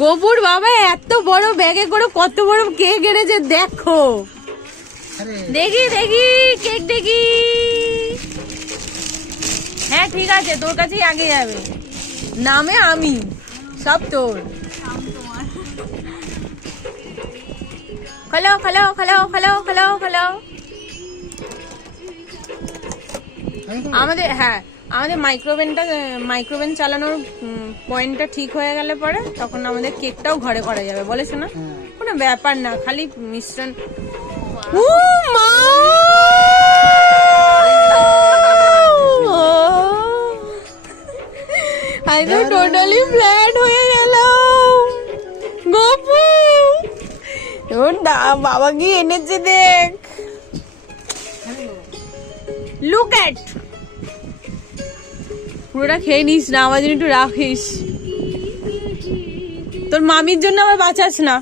গোপুর বাবা এত বড় ব্যাগে করে কত বড় কেক এনেছে দেখো। দেখি দেখি কেক দেখি। হ্যাঁ ঠিক আছে, তোর কাছেই আগে যাবে। নামে আমি, সব তোর। খোলো খোলো খোলো খোলো খোলো খোলো। আমাদের আমাদের মাইক্রোওভেন চালানোর পয়েন্টটা ঠিক হয়ে গেলে পরে তখন আমাদের কেকটাও ঘরে করা যাবে, বলেছ না? কোনো ব্যাপার না, খালি মিশ্রণ। ও মা, আমি টোটালি ফ্ল্যাট হয়ে গেলাম। গপু ওর বাবা কি এনেছে দেখ। Look at. পুরোটা খেয়ে নিস না, আমার জন্য একটু রাখিস। তোর মামির জন্য আবার বাঁচাস না।